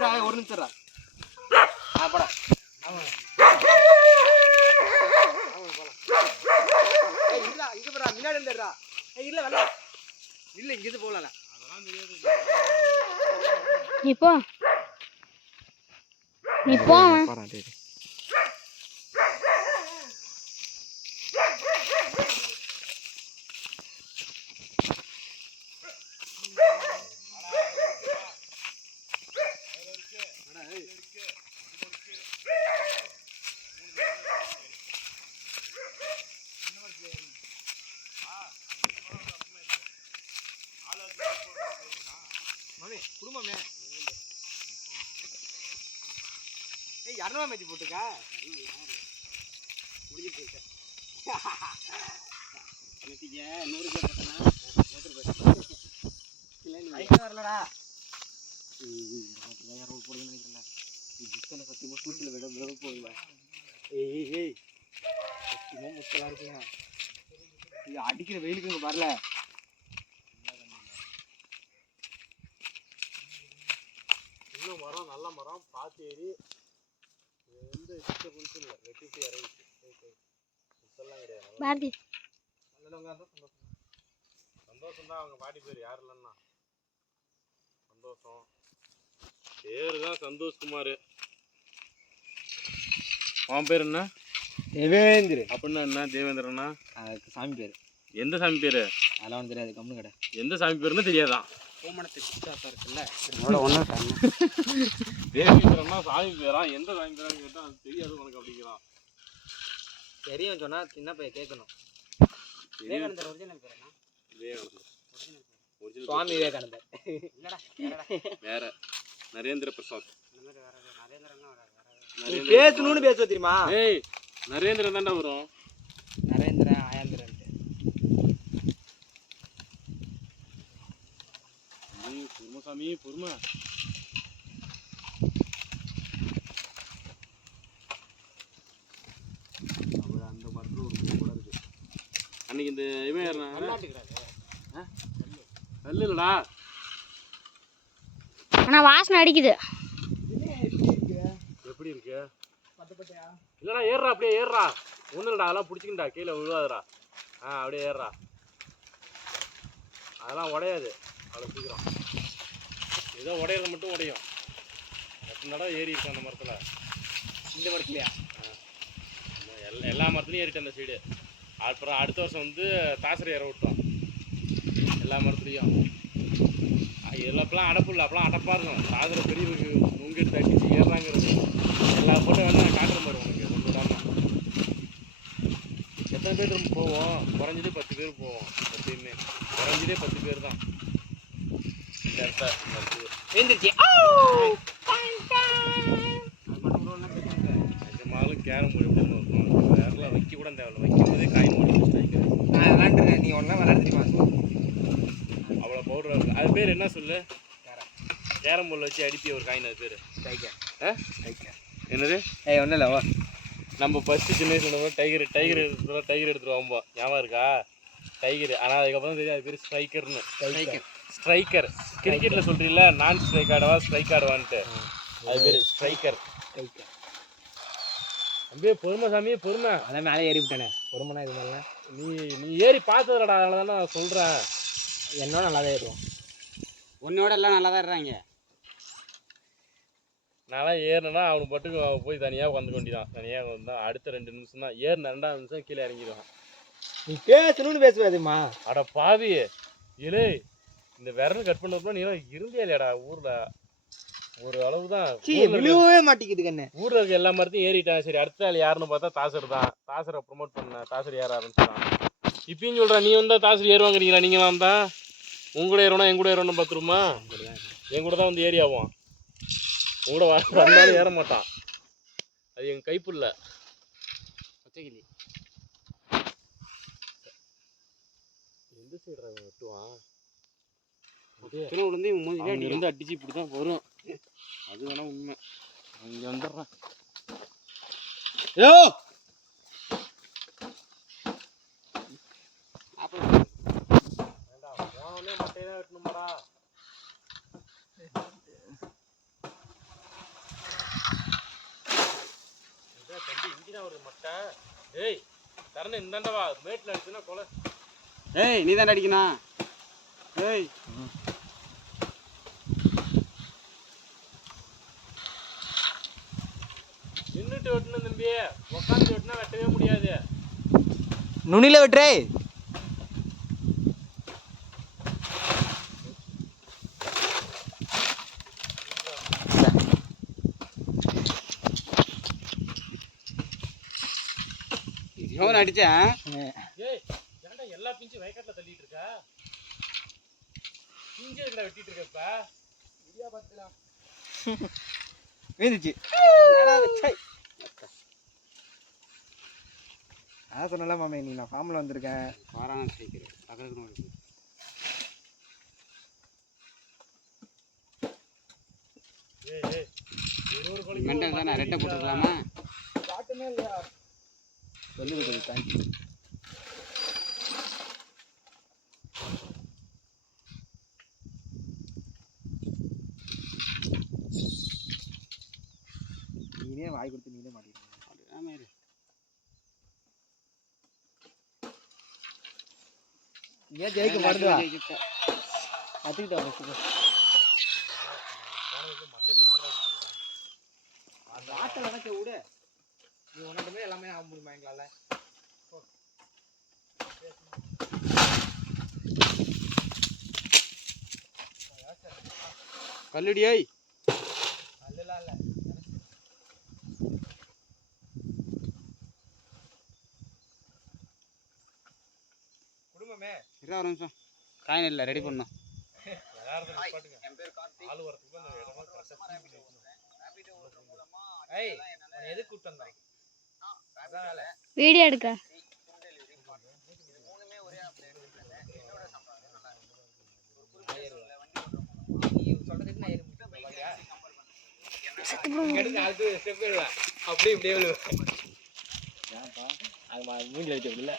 ஒரு நிமிஷம் ஆ போடா. ஏய் இல்ல இங்க போடா முன்னாடி இருந்துடா ஏய் இல்ல வெள்ள இல்ல இங்க இருந்து போகலாம் நீ போ. நீ போ இரநூறுவா மேட்ச் போட்டுக்கா முடிஞ்சிட்டு நூறு பேர் வரலடா யாரும் போடுதுன்னு நினைக்கிறேன் புத்தனை சத்தியமா சூட்டில் விட விட போகுதுல ஏய் ஏய் ஏய். சத்தியமா முத்தலா இருக்குங்க இது அடிக்கிற வெயிலுக்கு இங்க வரல. இன்னும் மரம் நல்ல மரம் பார்த்து ஏறி எந்த டிஸ்டர்பன்ஸும் இல்லை வெட்டிட்டு இறங்கிச்சு சுத்தெல்லாம் கிடையாது. பாரதி. நல்லவங்க சந்தோஷம். சந்தோஷம் தான். அவங்க பாட்டி பேர் யார் இல்லைன்னா. சந்தோஷம். பேர் தான் சந்தோஷ்குமார் உன் பேர் என்ன? தேவேந்திர அப்படின்னா என்ன? தேவேந்திரனா? அதுக்கு சாமி பேர். எந்த சாமி பேர்? அதெல்லாம் தெரியாது. கம்மு கடை எந்த சாமி பேருன்னு தெரியாதான். கோமணத்தை சித்தாத்தா இருக்குல்ல? என்னோட ஒன்றா சாமி. தேவேந்திரனா சாமி பேரா எந்த சாமி பேரான்னு கேட்டால் அது தெரியாது உனக்கு அப்படிங்கிறான். தெரியும் சொன்னா சின்ன பையன் கேட்கணும். விவேகானந்தர் ஒரிஜினல் பேர் விவேகானந்தர். சுவாமி விவேகானந்தர். இல்லடா வேற. நரேந்திர பிரசாத். பேசணும்னு பேசுவ தெரியுமா? ஏய் நரேந்திரன் தான்டா வரும் நரேந்திரன் ஆயந்திரன் நீ பொறுமை சாமி பொறுமை. அந்த மரத்தில் ஒரு கூட இருக்கு. அன்னைக்கு இந்த இவன் ஏறினா கல்லு இல்லடா ஆனா வாசனை அடிக்குது. எப்படி இருக்கு? இல்லடா ஏறுறா அப்படியே ஏறுறா ஒன்றும் இல்லடா அதெல்லாம் பிடிச்சிக்கிண்டா கீழே விழுவாதுடா. ஆ அப்படியே ஏறுறா அதெல்லாம் உடையாது. அவ்வளோ சீக்கிரம். ஏதோ உடையிறது மட்டும் உடையும். எத்தனை தடவை ஏறி இருக்கு அந்த மரத்தில். இந்த மரத்துலயா? எல்லா எல்லா மரத்துலையும் ஏறிட்டு அந்த சைடு அப்புறம் அடுத்த வருஷம் வந்து தாசரை ஏற விட்டோம். எல்லா மரத்துலையும். இதெல்லாம் அப்பெல்லாம் அடப்பு இல்லை அப்பெல்லாம் அடப்பாக இருக்கும். தாசரை பெரிய நுங்கு எடுத்து அடிச்சு ஏறுறாங்கிறது. எல்லா போட்டோ வேணா நான் காட்டுற மாதிரி உனக்கு ஒன்று எத்தனை பேர் நம்ம போவோம்? குறைஞ்சதே பத்து பேர் போவோம் எப்பயுமே. குறைஞ்சதே பத்து பேர் தான். இந்த இடத்த. எழுந்திருச்சு கேரம் போர்டு வேறெல்லாம் வைக்க கூட தேவையில்ல வைக்கும் போதே காயின் போட்டு நான் விளாண்டுறேன் நீ ஒன்றா விளாட தெரியுமா அவ்வளோ பவுடர் இருக்கு அது பேர் என்ன சொல்லு கேரம் போர்டில் வச்சு அடிப்பி ஒரு காயின் அது பேர் டைகர் என்னது ஏய் ஒன்றும் நம்ம ஃபஸ்ட்டு சின்ன வயசுல டைகர் டைகர் எடுத்துருவோம் டைகர் எடுத்துட்டு வரும்போது ஞாபகம் இருக்கா? டைகர் ஆனால் அதுக்கப்புறம் தெரியும் அது பேர் ஸ்ட்ரைக்கர்னு டைகர் ஸ்ட்ரைக்கர் கிரிக்கெட்டில் சொல்கிறீங்களா நான் ஸ்ட்ரைக் ஆடவா ஸ்ட்ரைக் ஆடவான்ட்டு. அது பேர் ஸ்ட்ரைக்கர் டைகர் அப்படியே பொறுமை சாமி பொறுமை. அதான் மேலே ஏறி விட்டானே. மணி இது மாதிரிலாம். நீ நீ ஏறி பார்த்ததுலடா அதனால தானே நான் சொல்கிறேன் என்னோட நல்லா தான் ஏறுவோம். உன்னோட எல்லாம் நல்லா தான் இருறாங்க நான்லாம் ஏறினா அவனுக்கு பாட்டுக்கு அவன் போய் தனியாக உட்காந்து கொண்டிதான் தனியாக வந்தான் அடுத்த ரெண்டு நிமிஷம் தான் ஏறின ரெண்டாவது நிமிஷம் கீழே இறங்கிடுவான். நீ பேசணும்னு பேசுவே தெரியுமா அட பாவி இலே இந்த விரல் கட் பண்ணப்போ நீ இருந்தே இல்லையாடா ஊர்ல. ஒரு அளவு தான் விழுவவே மாட்டேங்குது கண்ணு. ஊர்ல இருக்க எல்லா மரத்தையும் ஏறிட்டான். சரி அடுத்த ஆள் யாருன்னு பார்த்தா தாசர் தான். தாசரை ப்ரொமோட் பண்ண தாசர் ஏற ஆரம்பிச்சிட்டான் இப்பயும் சொல்ற நீ வந்தா தாசர் ஏறுவாங்கிறீங்களா? நீங்க வந்தா? உங்க கூட ஏறணும் என் கூட ஏறணும் பார்த்துருமா என் கூட தான் வந்து ஏறி ஆகும் உங்க கூட வ- வந்தாலும் ஏற மாட்டான். அது என் கைப்புள்ள பச்சைக்கிளி. எந்த சைடு வெட்டுவான்? சின்ன விழுந்து இவன் நீ வந்து அடிச்சு இப்படி தான் வரும். அது வேணா உண்மை. இங்கே வந்துடுறேன். ஏ தம்பி இங்கே ஒரு மட்டை. ஏய் தரணை இந்தாண்டவா மேட்டில் அடிச்சுன்னா கொலை. ஏய் நீ தான் அடிக்கணும். ஏய். நின்றுட்டு வெட்டணும் தம்பி உட்காந்து வெட்டினா வெட்டவே முடியாது. நுனியில் வெட்டுறே. அடிச்சேன்? எல்லா பிஞ்சு வயக்காட்டில் தள்ளிட்டு இருக்கா பிஞ்சு எதுக்குடா வெட்டிட்டு இருக்க இப்ப வீந்துச்சு அதான் சொன்னல மாமே நீ நான் ஃபார்மில் வந்திருக்கேன். வாரான சைக்கிள் பக்கத்துக்கு இருக்கு ஏய் ஏய் ஒரு ஒரு கொலைக்கும் மெண்டல் தானே? ரெட்டை போட்டுருக்கலாமா சொல்லுது கொஞ்சம் தேங்க்யூ நீனே வாய் கொடுத்து நீனே மாட்டிடுங்க ஆமாம் இரு. ஏன் ஜெயிக்க மாட்டுதா. கற்றுக்கிட்டா ஃபஸ்ட்டு ஆட்டை நினைக்க விடு. நீ உன்னிட்டமே எல்லாமே ஆக முடியுமா எங்களால்? கல்லுடி ஏய். அல்லலாம் இல்லை குடும்பமே இரு ஒரு நிமிஷம் காயின் இல்லை ரெடி பண்ணணும் ஆள் வரத்துக்கு அந்த இடமா கரெக்டாக வைக்கணும் ஏய் உன்னை எதுக்கு கூப்பிட்டு வந்தான் அதான் வேலை வீடியோ எடுக்க நீ சொல்றதுக்கு நான் ஏறி முடிச்சேன் பாத்தியா? இங்க எடுத்து அடுத்து step ஏறுவேன். அப்படியே இப்படியே விழுவேன். ஏன்ப்பா? அது மா- மூஞ்சில அடிச்சது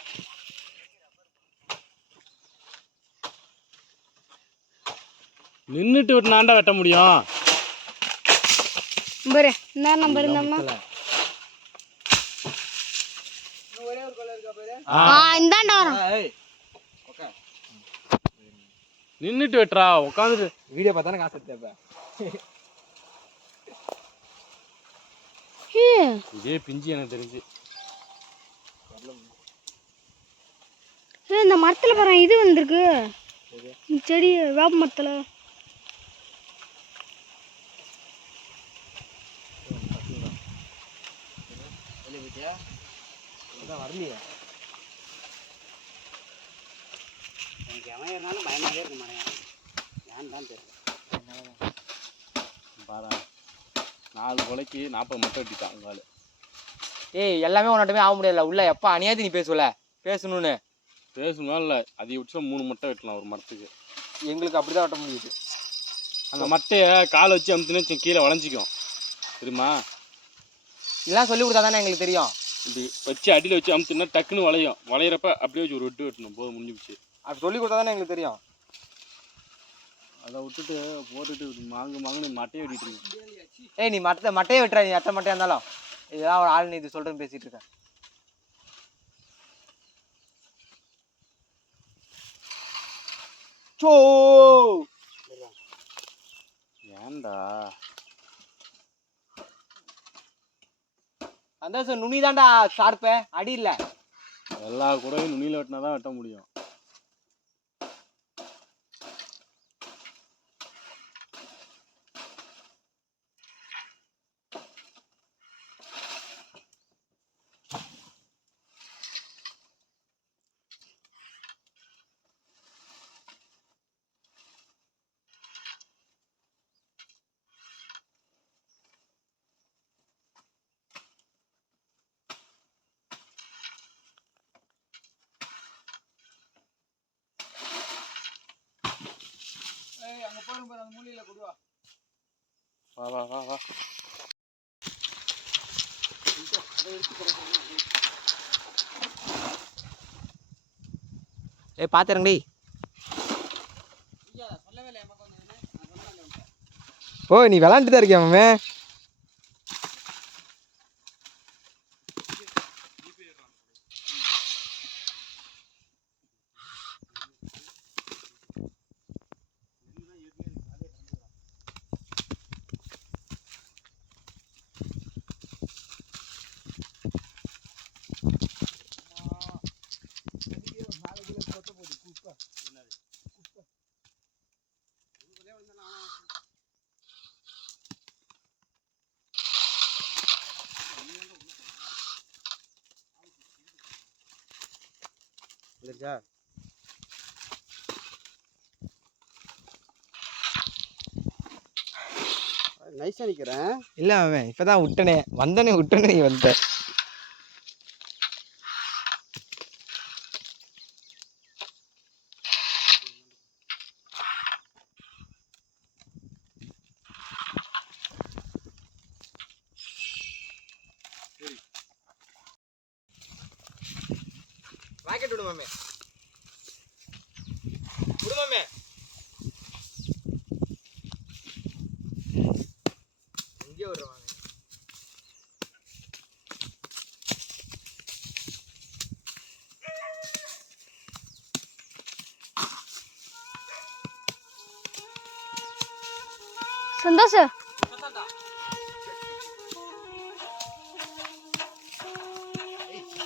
நின்றுட்டு வெட்டினாண்டா வெட்ட முடியும்? பாரு இந்த நம்பர் இந்தாண்ட வரோம். நின்றுட்டு வெட்டுறா உட்காந்துட்டு. வீடியோ பார்த்தானே காசு. ஏய், இதே பிஞ்சு எனக்கு தெரிஞ்சு. ஏய், இந்த மரத்துல பாரு இது வந்திருக்கு. செடி வேப்ப மரத்துல. அதான் வரலையே. எனக்கு எவன் இருந்தாலும் பயமாகவே இருக்க மாட்டேன் ஏன் தான் தெரியல. பாரா. நாலு கொலைக்கு நாற்பது மட்டும் வெட்டிட்டான் உங்கால் ஏய் எல்லாமே உன்னிட்டமே ஆக முடியல உள்ள எப்ப அநியாயத்து நீ பேசுவல? பேசணும்னு. பேசணும் இல்லை. அதிகபட்சம் மூணு மட்டை வெட்டலாம் ஒரு மரத்துக்கு. எங்களுக்கு அப்படிதான் வெட்ட முடியுது. அந்த மட்டையை காலை வச்சு அமுத்துனே கீழே வளைஞ்சிக்கும். தெரியுமா? இதெல்லாம் சொல்லி கொடுத்தா தானே எங்களுக்கு தெரியும். இப்படி வச்சு அடியில் வச்சு அமுத்துனா டக்குன்னு வளையும். வளையிறப்ப அப்படியே வச்சு ஒரு வெட்டு வெட்டணும். போதும் முடிஞ்சு போச்சு அப்படி சொல்லி கொடுத்தா தானே எங்களுக்கு தெரியும். அதை விட்டுட்டு போட்டுட்டு மாங்கு மாங்குன்னு மட்டையை வெட்டிட்டு ஏய் நீ மட்டை மட்டையே வெட்டுற நீ எத்தனை மட்டையா இருந்தாலும். இதெல்லாம் ஒரு ஆள் நீ இது சொல்றேன்னு பேசிட்டு இருக்க. சோ! ஏன்டா? அந்த சார் நுனி தான்டா ஷார்ப்பே அடி இல்லை. எல்லா கூடயும் நுனியில் வெட்டினா தான் வெட்ட முடியும். போறோம் பாரு அந்த மூலையில கொடுவா வா. வா வா வா ஏய் பாத்துறங்கடி ஓ நீ விளாண்டுட்டு தான் இருக்கியா மாமே? வந்துருச்சா நைஸாக நிற்கிறேன் இல்லை அவன் இப்போ தான் விட்டனே. வந்தனே விட்டனே நீ வந்த ராக்கெட் விடுமாமே விடுமாமே இங்கே மாமே எங்கே விடுறேன் சந்தோஷ்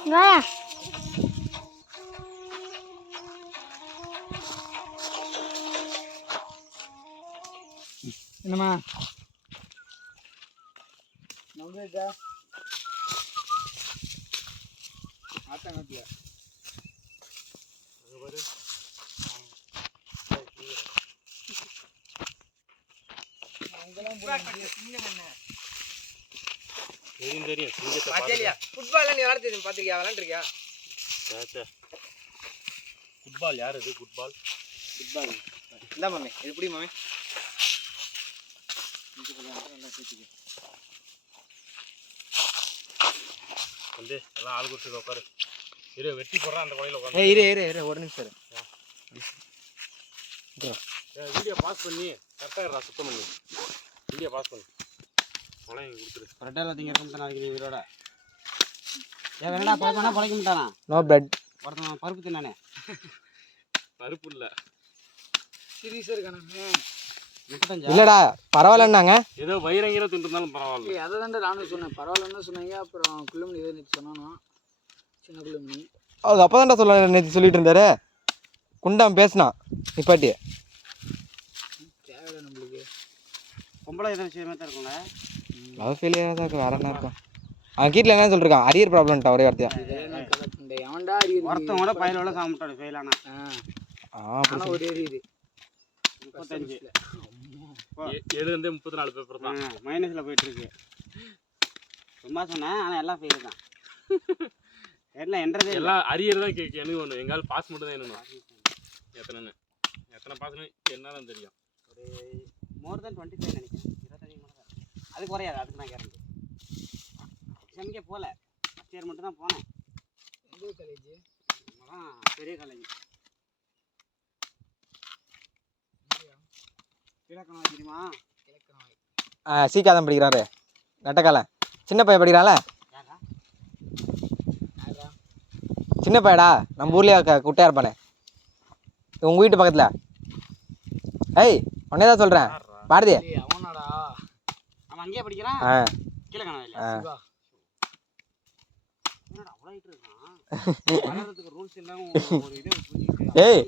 வாயா. என்னம்மா? நம்பிக்கா ஆத்தாங்கட்டில் தெரியும். தெரியும் சிங்கத்தை பாத்தியா ஃபுட்பால் நீ விளாடுறது பார்த்துருக்கியா விளாண்டுருக்கியா ஃபுட்பால் யார் இது ஃபுட்பால் ஃபுட்பால் இந்த மாமே இது எப்படி மாமே. வந்து எல்லாம் ஆள் கொடுத்து உட்காரு இரு வெட்டி போடுறான் அந்த கொலையில் ஏய் உட்காந்து இரு இரு இரு ஒரு நிமிஷம் வீடியோ பாஸ் பண்ணி கரெக்டாக சுத்தம் பண்ணி. வீடியோ பாஸ் பண்ணு. கொலை கொடுத்துரு. பரட்டால திங்க இருக்கும் நாளைக்கு உயிரோட. ஏன் வேணடா பழப்பானா பழைக்க மாட்டானா நோ பிளட் ஒருத்தன் பருப்பு தின்னானே. பருப்பு இல்லை. சீரியஸாக இருக்கானே. இல்லடா பரவாயில்லன்னாங்க. ஏதோ வயிறங்கிற தின்றுருந்தாலும் பரவாயில்ல. அதை தான்டா நானும் சொன்னேன். பரவாயில்லன்னு சொன்னாங்க அப்புறம் குள்ளமணி ஏதோ நேற்று சொன்னானோ? சின்ன குள்ளமணி அவங்க அப்போ தான்டா சொல்ல நேற்று சொல்லிட்டு இருந்தாரு குண்டாம் பேசினான் நிப்பாட்டி. தேவையில்லை நம்மளுக்கு. பொம்பளை ஏதோ விஷயமா தான் இருக்கும்ல? லவ் ஃபெயிலியராக தான் இருக்கு வேற என்ன இருக்கும்? அவன் கீட்டில் என்ன சொல்லிருக்கான். அரியர் ப்ராப்ளம்ட்டா ஒரே வார்த்தையா? எவன்டா அறியுது ஒருத்தன் கூட சாப்பிட்டாடு ஃபெயில் ஆனா. ஆ. ஒரு அறியுது முப்பத்தஞ்சு. எழுதுந்தே முப்பத்தி நாலு பேப்பர் தான். மைனஸில் போயிட்டு இருக்கு சும்மா சொன்னேன் ஆனால் எல்லாம் ஃபெயில் தான். தெரியல என்றதே எல்லாம் அரியர் தான் கேட்க எனக்கு ஒன்று எங்கால் பாஸ் மட்டும் தான் என்னணும் எத்தனைன்னு? எத்தனை பாஸ்னு என்னதான் தெரியும். ஒரு மோர் தென் டுவெண்ட்டி ஃபைவ் நினைக்கிறேன். இருபத்தஞ்சு தான். இருக்கும். அது குறையாது அதுக்கு நான் கேரண்டி எக்ஸாமுக்கே போகல. ஃபஸ்ட் இயர் மட்டும் தான் போனேன் காலேஜ் தான் பெரிய காலேஜ் கீழக்கணம் தெரியுமா ஆ சீக்காதான் படிக்கிறாரு. நெட்டக்காலன் சின்ன பையன் படிக்கிறான்ல? யாரா சின்ன பையடா. நம்ம ஊர்லயே க- குட்டையா இருப்பானே. உங்கள் வீட்டு பக்கத்தில். ஏய் உன்னே தான் சொல்கிறேன் பாரதி. ஆ. ஏய்.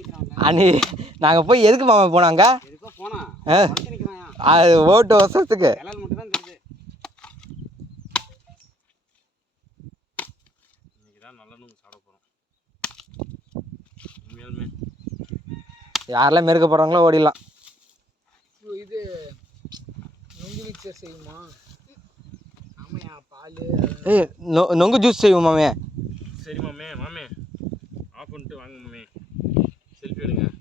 அன்னி நாங்கள் போய் எதுக்கு மாமா போனாங்க? அது ஓட்டு வருஷத்துக்கு யாரெல்லாம் மெருக்க போகிறாங்களோ ஓடிடலாம். இது நொங்கு செய்யுமா? ஆமாயா பால். ஏய் நொ நொங்கு ஜூஸ் செய்வோம் மாமே சரி மாமே மாமே. ஆஃப் பண்ணிட்டு வாங்க மாமே. செல்ஃபி எடுங்க.